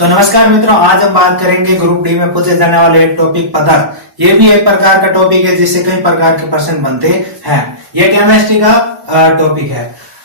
तो नमस्कार मित्रों, आज हम बात करेंगे ग्रुप डी में पूछे जाने वाले एक टॉपिक पदार्थ। ये भी एक प्रकार का टॉपिक है जिससे कई प्रकार के प्रश्न बनते हैं। ये केमिस्ट्री का टॉपिक है।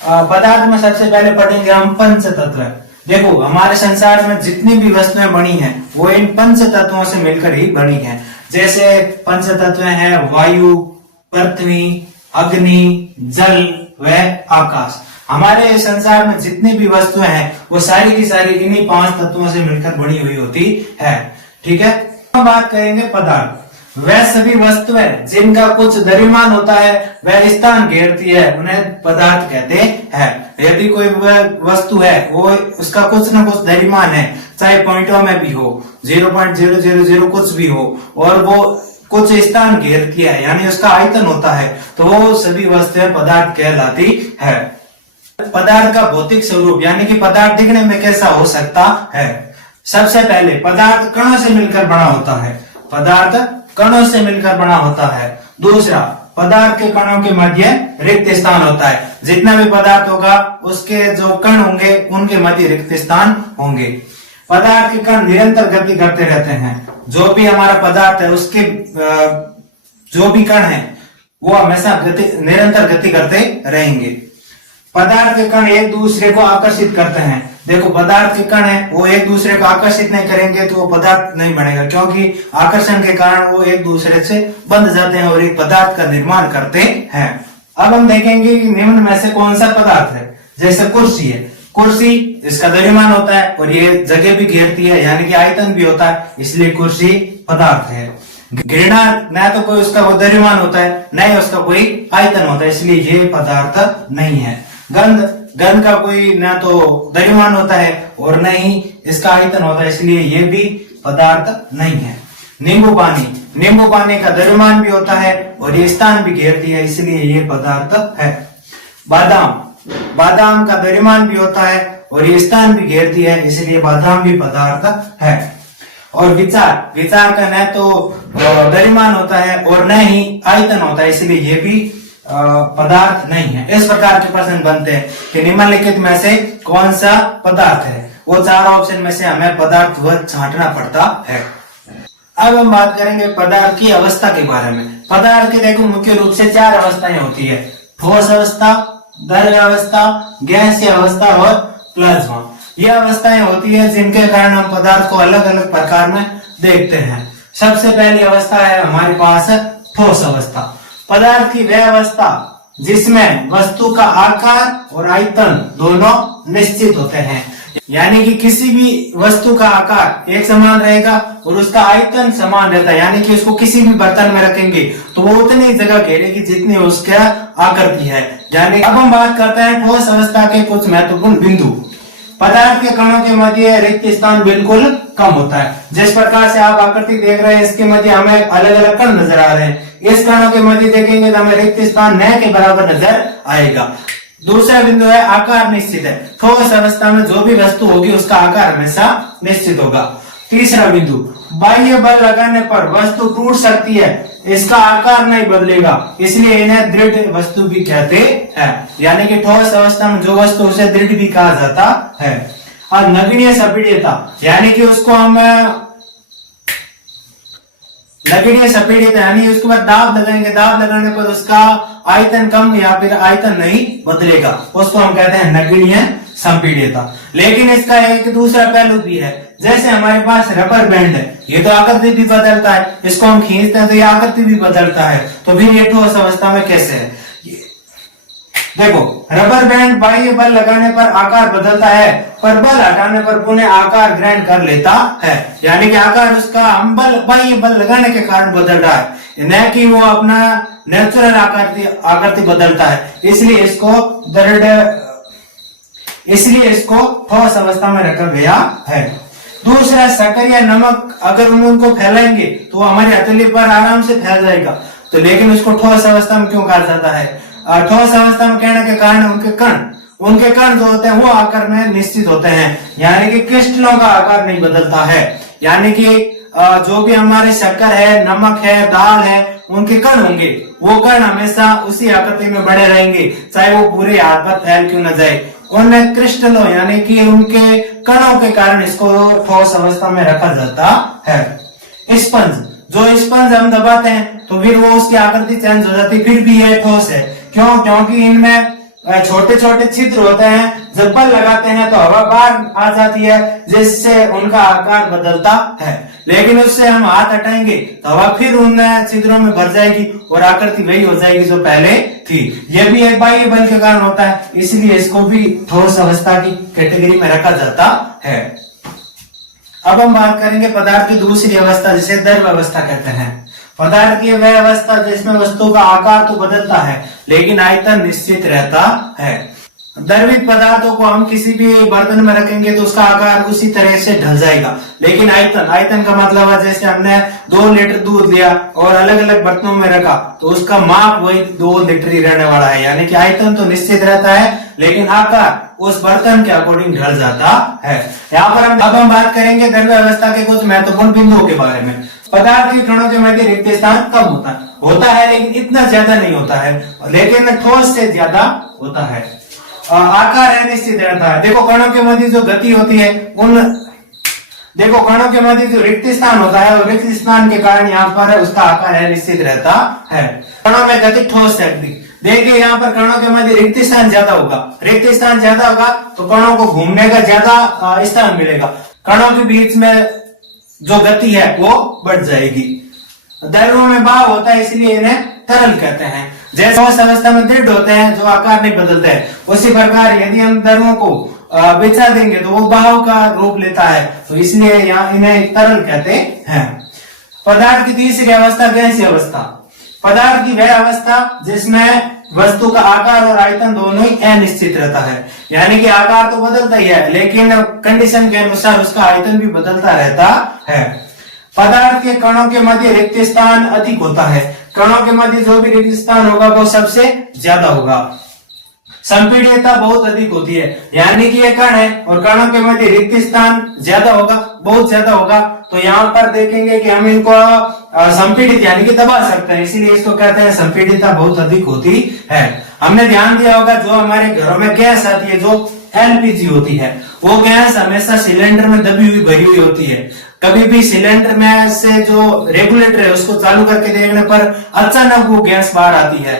पदार्थ में सबसे पहले पढ़ेंगे हम पंच तत्व। देखो, हमारे संसार में जितनी भी वस्तुएं बनी हैं वो इन पंच तत्वों से मिलकर ही बनी हैं। जैसे पंच तत्व हैं वायु, पृथ्वी, अग्नि, जल व आकाश। हमारे संसार में जितनी भी वस्तुएं हैं वो सारी की सारी इन्हीं 5 तत्वों से मिलकर बनी हुई होती है। ठीक है, हम बात करेंगे पदार्थ। वह सभी वस्तुएं जिनका कुछ द्रव्यमान होता है, वह स्थान घेरती है, उन्हें पदार्थ कहते हैं। यदि कोई वस्तु है वो उसका कुछ न कुछ द्रव्यमान है, चाहे पॉइंटों में भी हो, 0.000 कुछ भी हो, और वो कुछ स्थान घेरती है यानी उसका आयतन होता है, तो वो सभी वस्तुएं पदार्थ कहलाती है। पदार्थ का भौतिक स्वरूप यानी कि पदार्थ दिखने में कैसा हो सकता है। सबसे पहले पदार्थ कणों से मिलकर बना होता है। पदार्थ कणों से मिलकर बना होता है। दूसरा, पदार्थ के कणों के मध्य रिक्त स्थान होता है। जितना भी पदार्थ होगा उसके जो कण होंगे उनके मध्य रिक्त स्थान होंगे। पदार्थ के कण निरंतर गति करते रहते हैं। जो भी हमारा पदार्थ है उसके जो भी कण है वो हमेशा निरंतर गति करते रहेंगे। पदार्थ के कण एक दूसरे को आकर्षित करते हैं। देखो, पदार्थ के कण है वो एक दूसरे को आकर्षित नहीं करेंगे तो वो पदार्थ नहीं बनेगा, क्योंकि आकर्षण के कारण वो एक दूसरे से बंध जाते हैं और एक पदार्थ का निर्माण करते हैं। अब हम देखेंगे कि निम्न में से कौन सा पदार्थ है। जैसे कुर्सी है, कुर्सी इसका द्रव्यमान होता है और ये जगह भी घेरती है यानी कि आयतन भी होता है, इसलिए कुर्सी पदार्थ है। घृणा न तो कोई उसका द्रव्यमान होता है न ही उसका कोई आयतन होता है, इसलिए ये पदार्थ नहीं है। गंध का कोई ना तो द्रव्यमान होता है और न ही इसका आयतन होता है, इसलिए ये भी पदार्थ नहीं है। नींबू पानी का द्रव्यमान भी होता है और ये स्थान भी घेरती है, इसलिए ये पदार्थ है। बादाम का द्रव्यमान भी होता है और ये स्थान भी घेरती है, इसलिए बादाम भी पदार्थ है। और विचार का न तो द्रव्यमान होता है और न ही आयतन होता है, इसलिए ये भी पदार्थ नहीं है। इस प्रकार के प्रश्न बनते हैं कि निम्नलिखित में से कौन सा पदार्थ है। वो 4 ऑप्शन में से हमें पदार्थ छांटना पड़ता है। अब हम बात करेंगे पदार्थ की अवस्था के बारे में। पदार्थ की देखो मुख्य रूप से 4 अवस्थाएं होती है। ठोस अवस्था, द्रव्य अवस्था, गैसीय अवस्था और प्लाज्मा। ये अवस्थाएं होती है जिनके कारण हम पदार्थ को अलग अलग प्रकार में देखते हैं। सबसे पहली अवस्था है हमारे पास ठोस अवस्था। पदार्थ की वह अवस्था जिसमें वस्तु का आकार और आयतन दोनों निश्चित होते हैं, यानी कि किसी भी वस्तु का आकार एक समान रहेगा और उसका आयतन समान रहता है, यानी कि उसको किसी भी बर्तन में रखेंगे तो वो उतनी जगह घेरेगी जितनी उसका आकृति है। यानी अब हम बात करते हैं ठोस अवस्था के कुछ महत्वपूर्ण बिंदु। पदार्थ के कणों के मध्य रिक्त स्थान बिल्कुल कम होता है। जिस प्रकार से आप आकृति देख रहे हैं इसके मध्य हमें अलग अलग कण नजर आ रहे हैं। इस कणों के मध्य देखेंगे तो हमें रिक्त स्थान न के बराबर नजर आएगा। दूसरा बिंदु है आकार निश्चित है। ठोस अवस्था में जो भी वस्तु होगी उसका आकार हमेशा निश्चित होगा। तीसरा बिंदु, बाह्य बल लगाने पर वस्तु टूट सकती है, इसका आकार नहीं बदलेगा, इसलिए इन्हें दृढ़ वस्तु भी कहते हैं। यानी कि ठोस अवस्था में जो वस्तु उसे दृढ़ भी कहा जाता है। और नगण्य सपीड्यता, यानी कि उसको हम नगण्य सपीड्यता यानी उसके बाद दाब लगाएंगे, दाब लगाने पर उसका आयतन कम या फिर आयतन नहीं बदलेगा, उसको हम कहते हैं नगण्य संपीड्यता। लेकिन इसका एक दूसरा पहलू भी है। जैसे हमारे पास रबर बैंड है, ये तो आकृति भी बदलता है, इसको हम खींचते हैं तो ये आकृति भी बदलता है, तो फिर ये ठोस अवस्था में कैसे है। देखो, रबर बैंड बाह्य बल लगाने पर आकार बदलता है पर बल हटाने पर पुनः आकार ग्रहण कर लेता है, यानी कि आकार उसका हम बाह्य बल लगाने के कारण बदल रहा है, न कि वो अपना नेचुरल आकृति बदलता है। इसलिए इसको ठोस अवस्था में रखा गया है। दूसरा, शक्कर या नमक अगर हम उनको फैलाएंगे तो हमारी हथेली पर आराम से फैल जाएगा, तो लेकिन उसको ठोस अवस्था में क्यों कहा जाता है। ठोस अवस्था में कहने के कारण उनके कण जो होते हैं वो आकार में निश्चित होते हैं, यानी कि क्रिस्टलों का आकार नहीं बदलता है। यानी कि जो भी हमारे शक्कर है, नमक है, दाल है, उनके कण होंगे वो कण हमेशा उसी आकृति में बने रहेंगे, चाहे वो पूरे हाथ पर फैल क्यों न जाए। उन क्रिस्टलों यानी कि उनके कणों के कारण इसको ठोस अवस्था में रखा जाता है। स्पंज, जो स्पंज हम दबाते हैं तो फिर वो उसकी आकृति चेंज हो जाती है, फिर भी ये ठोस है। क्यों? क्योंकि इनमें छोटे छोटे छिद्र होते हैं, जब बल लगाते हैं तो हवा बाहर आ जाती है जिससे उनका आकार बदलता है। लेकिन उससे हम हाथ हटाएंगे तो हवा फिर उन छिद्रों में भर जाएगी और आकृति वही हो जाएगी जो पहले थी। यह भी एक बाह्य बल के कारण होता है, इसलिए इसको भी ठोस अवस्था की कैटेगरी में रखा जाता है। अब हम बात करेंगे पदार्थ की दूसरी अवस्था जिसे द्रव अवस्था कहते हैं। पदार्थ की वह अवस्था जिसमें वस्तु का आकार तो बदलता है लेकिन आयतन निश्चित रहता है। द्रवित पदार्थों को हम किसी भी बर्तन में रखेंगे तो उसका आकार उसी तरह से ढल जाएगा, लेकिन आयतन का मतलब है जैसे हमने 2 लीटर दूध लिया और अलग अलग बर्तनों में रखा तो उसका माप वही 2 लीटर ही रहने वाला है। यानी कि आयतन तो निश्चित रहता है लेकिन आकार उस बर्तन के अकॉर्डिंग ढल जाता है। यहाँ पर अब हम बात करेंगे द्रव्य अवस्था के कुछ महत्वपूर्ण बिंदुओं के बारे में। पदार्थ के कणों के मध्य रिक्त स्थान कम होता है लेकिन इतना ज्यादा नहीं होता है, लेकिन ठोस से ज्यादा होता है। आकार है निश्चित रहता है। देखो कणों के मध्य जो गति होती है कणों के मध्य जो रिक्त स्थान होता है और रिक्त स्थान के कारण यहाँ पर उसका आकार है निश्चित रहता है। कणों में गति ठोस है। देखिए यहाँ पर कणों के मध्य रिक्त स्थान ज्यादा होगा, रिक्त स्थान ज्यादा होगा तो कणों को घूमने का ज्यादा स्थान मिलेगा, कणों के बीच में जो गति है वो बढ़ जाएगी। द्रव्यों में भाव होता है इसलिए इन्हें तरल कहते हैं। जैसे उस अवस्था में दृढ़ होते हैं जो आकार नहीं बदलते हैं, उसी प्रकार यदि हम द्रव्यों को बिछा देंगे तो वो भाव का रूप लेता है, तो इसलिए यहाँ इन्हें तरल कहते हैं। पदार्थ की तीसरी अवस्था गैसीय अवस्था। पदार्थ की वह अवस्था जिसमें वस्तु का आकार और आयतन दोनों ही अनिश्चित रहता है, यानी कि आकार तो बदलता ही है लेकिन कंडीशन के अनुसार उसका आयतन भी बदलता रहता है। पदार्थ के कणों के मध्य रिक्त स्थान अधिक होता है, कणों के मध्य जो भी रिक्त स्थान होगा वो सबसे ज्यादा होगा। संपीड़ितता बहुत अधिक होती है, यानी कि ये कण है और कणों के मध्य रिक्त स्थान ज्यादा होगा, बहुत ज्यादा होगा, तो यहाँ पर देखेंगे कि हम इनको संपीड़ित यानी कि दबा सकते हैं, इसीलिए इसको कहते हैं संपीड़ितता बहुत अधिक होती है। हमने ध्यान दिया होगा जो हमारे घरों में गैस आती है जो एलपीजी होती है, वो गैस हमेशा सिलेंडर में दबी हुई भरी हुई होती है। कभी भी सिलेंडर में से जो रेगुलेटर है उसको चालू करके देखने पर अचानक वो गैस बाहर आती है।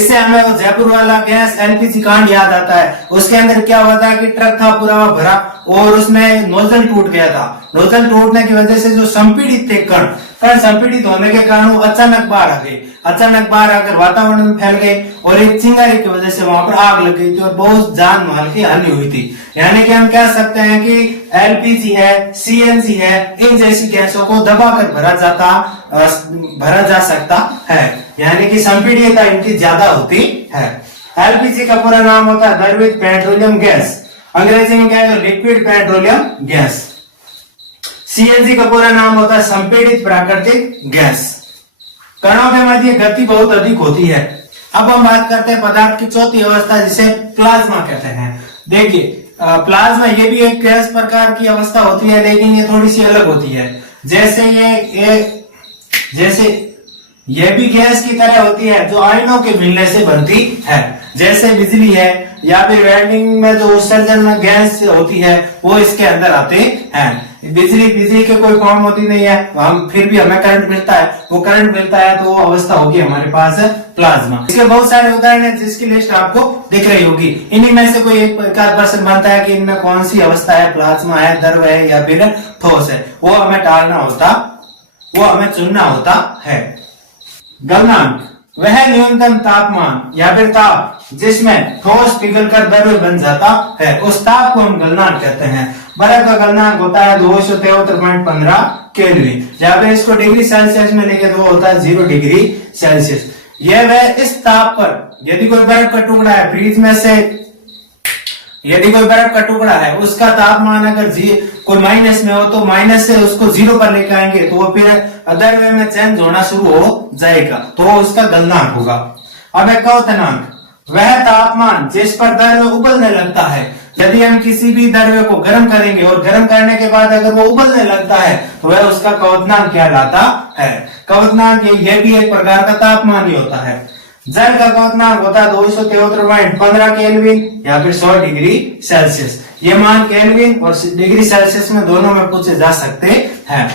इससे हमें वो जयपुर वाला गैस एलपीजी कांड याद आता है। उसके अंदर क्या हुआ था कि ट्रक था पूरा भरा और उसमें नोजल टूट गया था। नोजल टूटने की वजह से जो संपीड़ित थे कण संपीड़ित होने के कारण वो अचानक बाहर आ गए, अचानक बाहर आकर वातावरण में फैल गए और एक चिंगारी की वजह से वहां पर आग लग गई थी और बहुत जान माल की हानि हुई थी। यानी कि हम कह सकते हैं कि एलपीजी है, सीएनजी है, इन जैसी गैसों को दबाकर भरा जा सकता है, यानी कि संपीड़ितता इनकी ज्यादा होती है। एलपीजी का पूरा नाम होता है द्रवित पेट्रोलियम गैस, अंग्रेजी में क्या है लिक्विड पेट्रोलियम गैस। सीएनजी का पूरा नाम होता है संपीड़ित प्राकृतिक गैस। कणों के मध्य गति बहुत अधिक होती है। अब हम बात करते हैं पदार्थ की चौथी अवस्था जिसे प्लाज्मा कहते हैं। देखिए प्लाज्मा ये भी एक गैस प्रकार की अवस्था होती है लेकिन ये थोड़ी सी अलग होती है। जैसे ये भी गैस की तरह होती है जो आयनों के मिलने से बनती है, जैसे बिजली है या फिर वेल्डिंग में जो उत्सर्जन में गैस होती है वो इसके अंदर आते हैं। बिजली के कोई फॉर्म होती नहीं है, हम फिर भी हमें करंट मिलता है, वो करंट मिलता है तो वो अवस्था होगी हमारे पास प्लाज्मा। इसके बहुत सारे उदाहरण हैं जिसकी लिस्ट आपको दिख रही होगी। इन्हीं में से कोई एक प्रकार प्रश्न बनता है कि इनमें कौन सी अवस्था है, प्लाज्मा है, द्रव है या फिर ठोस है, वो हमें टालना होता, वो हमें चुनना होता है। गलनांक वह न्यूनतम तापमान या फिर ताप जिसमें ठोस पिघलकर द्रव्य बन जाता है, उस ताप को हम गलनांक कहते हैं। बर्फ का गलनांक होता है 273.15 केल्विन, जहाँ पे इसको डिग्री सेल्सियस में लेके तो होता है 0 डिग्री सेल्सियस। यह वह इस ताप पर यदि कोई बर्फ का टुकड़ा है फ्रीज में से, यदि कोई बर्फ का टुकड़ा है उसका तापमान अगर कोई माइनस में हो तो माइनस से उसको 0 पर लेकर आएंगे तो वो फिर द्रव्य में चेंज होना शुरू हो जाएगा, तो उसका गलनांक होगा। अब एक क्वथनांक वह तापमान जिस पर द्रव्य उबलने लगता है। यदि हम किसी भी द्रव्य को गर्म करेंगे और गर्म करने के बाद अगर वो उबलने लगता है तो वह उसका क्वथनांक कहलाता है। क्वथनांक यह भी एक प्रकार का तापमान ही होता है। जल का क्वथनांक होता है 273.15 केल्विन या फिर 100 डिग्री सेल्सियस। ये मान केल्विन और डिग्री सेल्सियस में दोनों में पूछे जा सकते हैं।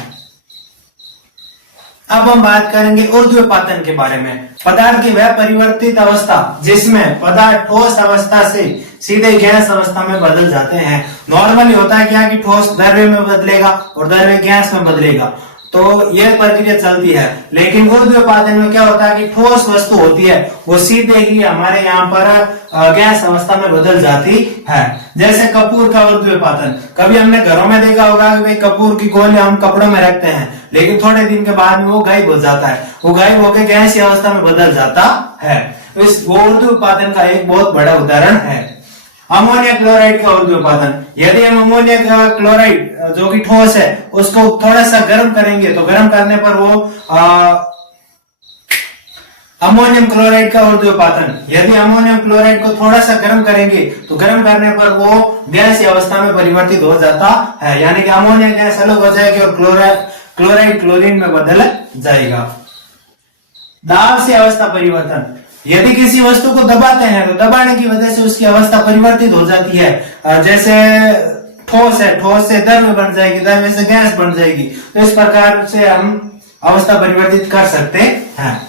अब हम बात करेंगे ऊर्ध्वपातन के बारे में। पदार्थ की वह परिवर्तित अवस्था जिसमें पदार्थ ठोस अवस्था से सीधे गैस अवस्था में बदल जाते हैं। नॉर्मली होता है क्या कि ठोस द्रव्य में बदलेगा और द्रव्य गैस में बदलेगा, तो यह प्रक्रिया चलती है। लेकिन ऊर्ध्वपातन में क्या होता है कि ठोस वस्तु होती है वो सीधे ही हमारे यहाँ पर गैस अवस्था में बदल जाती है। जैसे कपूर का ऊर्ध्वपातन, कभी हमने घरों में देखा होगा कि भाई कपूर की गोली हम कपड़ों में रखते हैं, लेकिन थोड़े दिन के बाद में वो गायब हो जाता है, वो गायब होकर गैस अवस्था में बदल जाता है। इस ऊर्ध्वपातन का एक बहुत बड़ा उदाहरण है अमोनिया क्लोराइड का ऊर्ध्वपातन। यदि हम अमोनिया क्लोराइड जो कि ठोस है उसको थोड़ा सा गर्म करेंगे तो गर्म करने पर वो अमोनियम क्लोराइड का ऊर्ध्वपातन, यदि अमोनियम क्लोराइड को थोड़ा सा गर्म करेंगे तो गर्म करने पर वो गैस अवस्था में परिवर्तित हो जाता है, यानी कि अमोनिया गैस अलग हो जाएगी और क्लोराइड क्लोरीन में बदल जाएगा। दाब से अवस्था परिवर्तन, यदि किसी वस्तु को दबाते हैं तो दबाने की वजह से उसकी अवस्था परिवर्तित हो जाती है। जैसे ठोस है, ठोस से द्रव्य बन जाएगी, द्रव्य से गैस बन जाएगी, तो इस प्रकार से हम अवस्था परिवर्तित कर सकते हैं।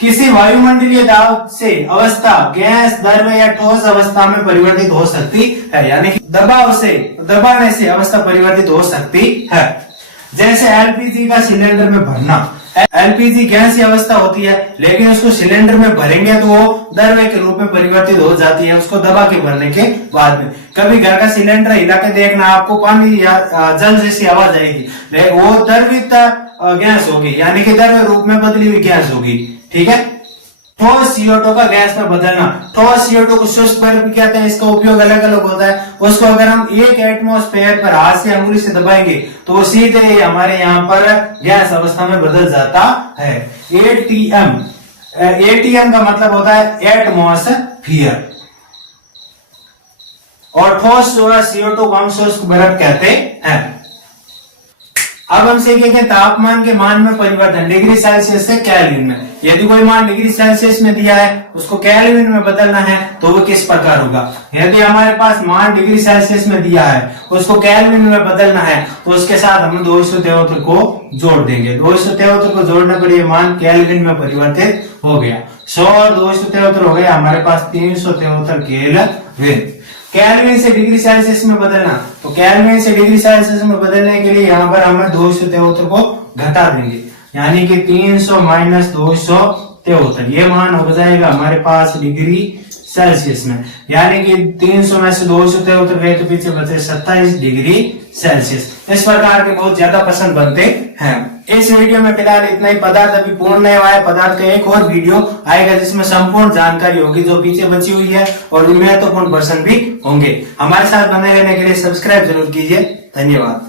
किसी वायुमंडलीय दाब से अवस्था गैस, द्रव्य या ठोस अवस्था में परिवर्तित हो सकती है, यानी कि दबाने से अवस्था परिवर्तित हो सकती है। जैसे एलपीजी का सिलेंडर में भरना, एलपीजी गैसीय अवस्था होती है, लेकिन उसको सिलेंडर में भरेंगे तो वो द्रव्य के रूप में परिवर्तित हो जाती है उसको दबा के भरने के बाद में। कभी घर का सिलेंडर हिला के देखना, आपको पानी या जल जैसी आवाज आएगी, लेकिन वो द्रवित गैस होगी, यानी कि द्रव्य रूप में बदली हुई गैस होगी। ठीक है। ठोस CO2 का गैस में बदलना, ठोस CO2 को शुष्क बर्फ भी कहते हैं, इसका उपयोग अलग अलग होता है। उसको अगर हम 1 एटमॉस्फेयर पर हाथ से अंगुली से दबाएंगे तो वो सीधे हमारे यहाँ पर गैस अवस्था में बदल जाता है। ATM का मतलब होता है एटमॉस्फियर, और ठोस CO2 को हम शुष्क बर्फ कहते हैं। अब हम सीखेंगे तापमान के मान में परिवर्तन डिग्री सेल्सियस से केल्विन में। यदि कोई मान डिग्री सेल्सियस में दिया है उसको केल्विन में बदलना है तो वो किस प्रकार होगा। यदि हमारे पास मान डिग्री सेल्सियस में दिया है उसको केल्विन में बदलना है तो उसके साथ हम 273 को जोड़ देंगे। 273 को जोड़ने पर ये मान केल्विन में परिवर्तित हो गया। 100 और 273 हो गया हमारे पास 373 केल्विन। केल्विन से डिग्री सेल्सियस में बदलना, तो केल्विन से डिग्री सेल्सियस में बदलने के लिए यहाँ पर हमें 273 को घटा देंगे, यानी कि 300 माइनस 273, ये मान हो जाएगा हमारे पास डिग्री सेल्सियस में, यानी कि 300 में से 273 गए तो पीछे बचे 27 डिग्री सेल्सियस। इस प्रकार के बहुत ज्यादा प्रश्न बनते हैं। इस वीडियो में फिलहाल इतना ही। पदार्थ अभी पूर्ण नहीं हुआ है, पदार्थ का एक और वीडियो आएगा जिसमें संपूर्ण जानकारी होगी जो पीछे बची हुई है, और महत्वपूर्ण प्रश्न भी होंगे। हमारे साथ बने रहने के लिए सब्सक्राइब जरूर कीजिए। धन्यवाद।